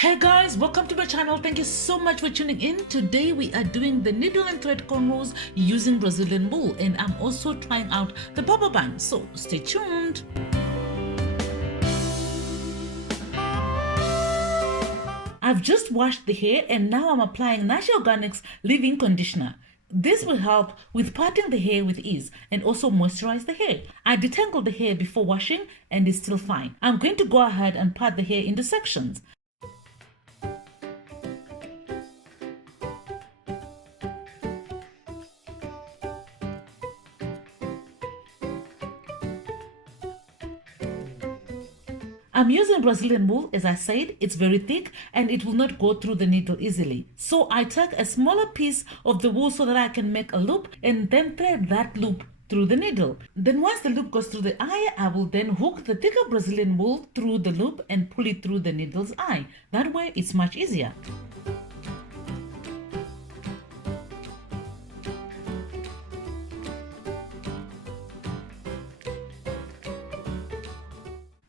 Hey guys, welcome to my channel. Thank you so much for tuning in. Today we are doing the needle and thread cornrows using Brazilian wool, and I'm also trying out the bobber band, so stay tuned. I've just washed the hair and now I'm applying Nash Organics leave-in conditioner. This will help with parting the hair with ease and also moisturize the hair. I detangled the hair before washing and it's still fine. I'm going to go ahead and part the hair into sections. I'm using Brazilian wool, as I said. It's very thick and it will not go through the needle easily. So I took a smaller piece of the wool so that I can make a loop and then thread that loop through the needle. Then once the loop goes through the eye, I will then hook the thicker Brazilian wool through the loop and pull it through the needle's eye. That way it's much easier.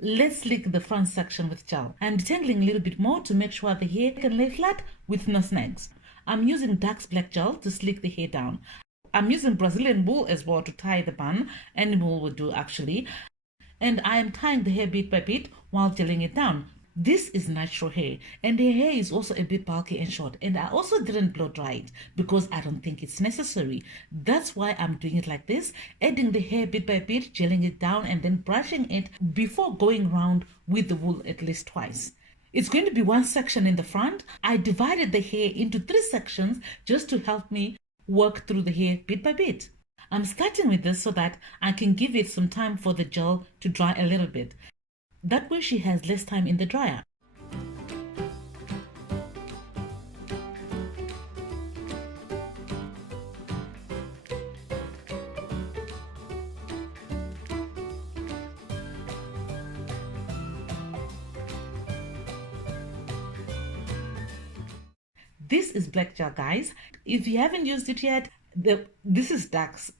Let's slick the front section with gel. I'm detangling a little bit more to make sure the hair can lay flat with no snags. I'm using Dax black gel to slick the hair down. I'm using Brazilian wool as well to tie the bun. Any wool will do actually. And I am tying the hair bit by bit while gelling it down. This is natural hair and the hair is also a bit bulky and short, and I also didn't blow dry it because I don't think it's necessary. That's why I'm doing it like this, adding the hair bit by bit, gelling it down and then brushing it before going around with the wool at least twice. It's going to be one section in the front. I divided the hair into 3 sections just to help me work through the hair bit by bit. I'm starting with this so that I can give it some time for the gel to dry a little bit. That way she has less time in the dryer. This is black gel, guys. If you haven't used it yet, this is Dax.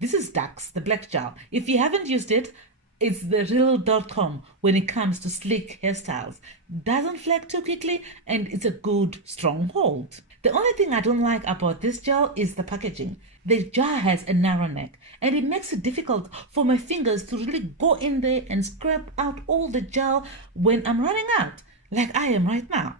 This is Dax, the black gel. If you haven't used it, it's the real.com when it comes to slick hairstyles. Doesn't flake too quickly and it's a good strong hold. The only thing I don't like about this gel is the packaging. The jar has a narrow neck and it makes it difficult for my fingers to really go in there and scrape out all the gel when I'm running out, like I am right now.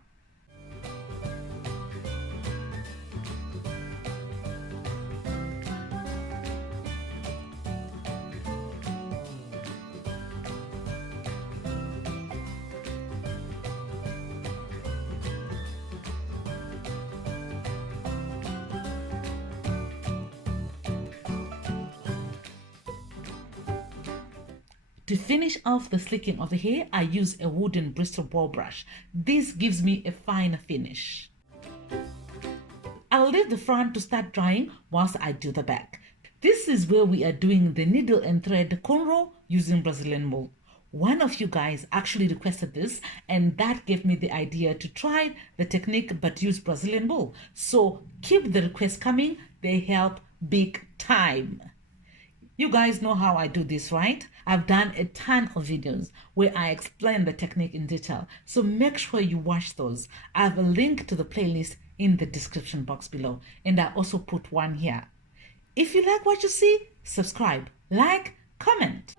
To finish off the slicking of the hair, I use a wooden Bristol ball brush. This gives me a finer finish. I'll leave the front to start drying whilst I do the back. This is where we are doing the needle and thread cornrow using Brazilian wool. One of you guys actually requested this and that gave me the idea to try the technique but use Brazilian wool. So keep the requests coming, they help big time. You guys know how I do this, right? I've done a ton of videos where I explain the technique in detail, so make sure you watch those. I have a link to the playlist in the description box below, and I also put one here. If you like what you see, subscribe, like, comment.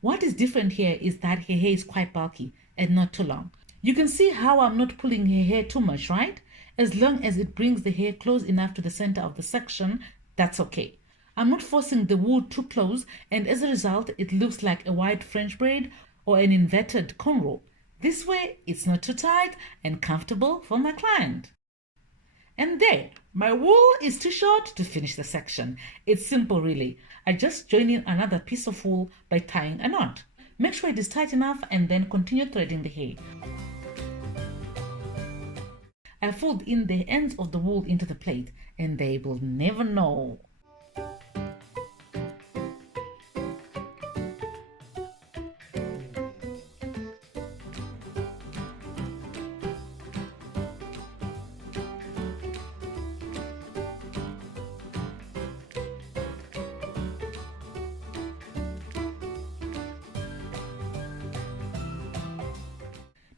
What is different here is that her hair is quite bulky and not too long. You can see how I'm not pulling her hair too much, right? As long as it brings the hair close enough to the center of the section, that's okay. I'm not forcing the wool too close, and as a result, it looks like a wide French braid or an inverted cornrow. This way, it's not too tight and comfortable for my client. And there, My wool is too short to finish the section. It's simple really. I just join in another piece of wool by tying a knot. Make sure it is tight enough and then continue threading the hair. I fold in the ends of the wool into the plate and they will never know.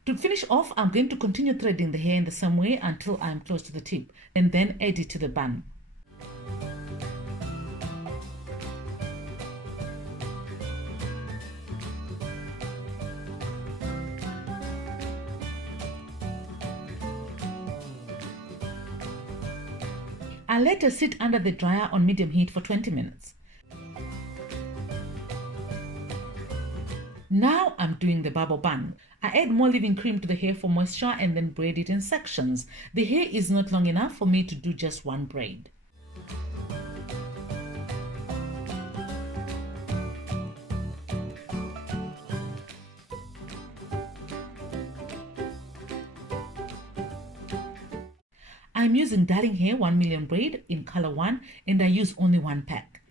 To finish off, I'm going to continue threading the hair in the same way until I'm close to the tip and then add it to the bun. I'll let it sit under the dryer on medium heat for 20 minutes. Now I'm doing the bubble bun. I add more leave-in cream to the hair for moisture and then braid it in sections. The hair is not long enough for me to do just one braid. I'm using Darling Hair 1 million braid in color 1 and I use only one pack.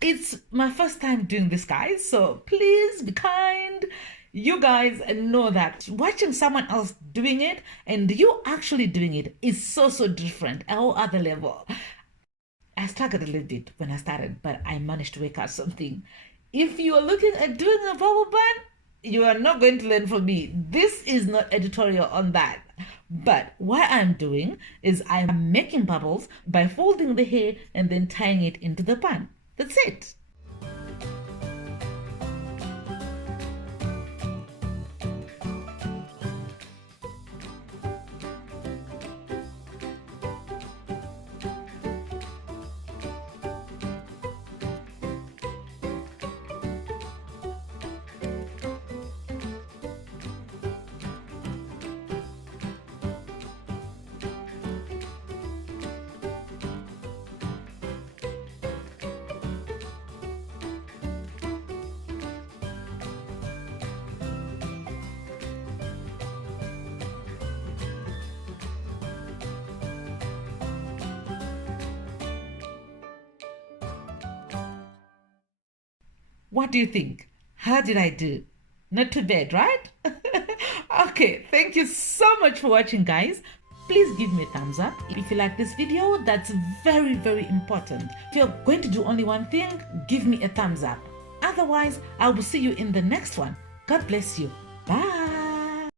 It's my first time doing this, guys, so please be kind. You guys know that watching someone else doing it and you actually doing it is so different, a whole other level. I struggled a little bit when I started, but I managed to work out something. If you are looking at doing a bubble bun, you are not going to learn from me. This is not editorial on that. But what I'm doing is I'm making bubbles by folding the hair and then tying it into the bun. That's it. What do you think? How did I do? Not too bad, right? Okay, thank you so much for watching, guys. Please give me a thumbs up. If you like this video, that's very important. If you're going to do only one thing, give me a thumbs up. Otherwise, I will see you in the next one. God bless you. Bye.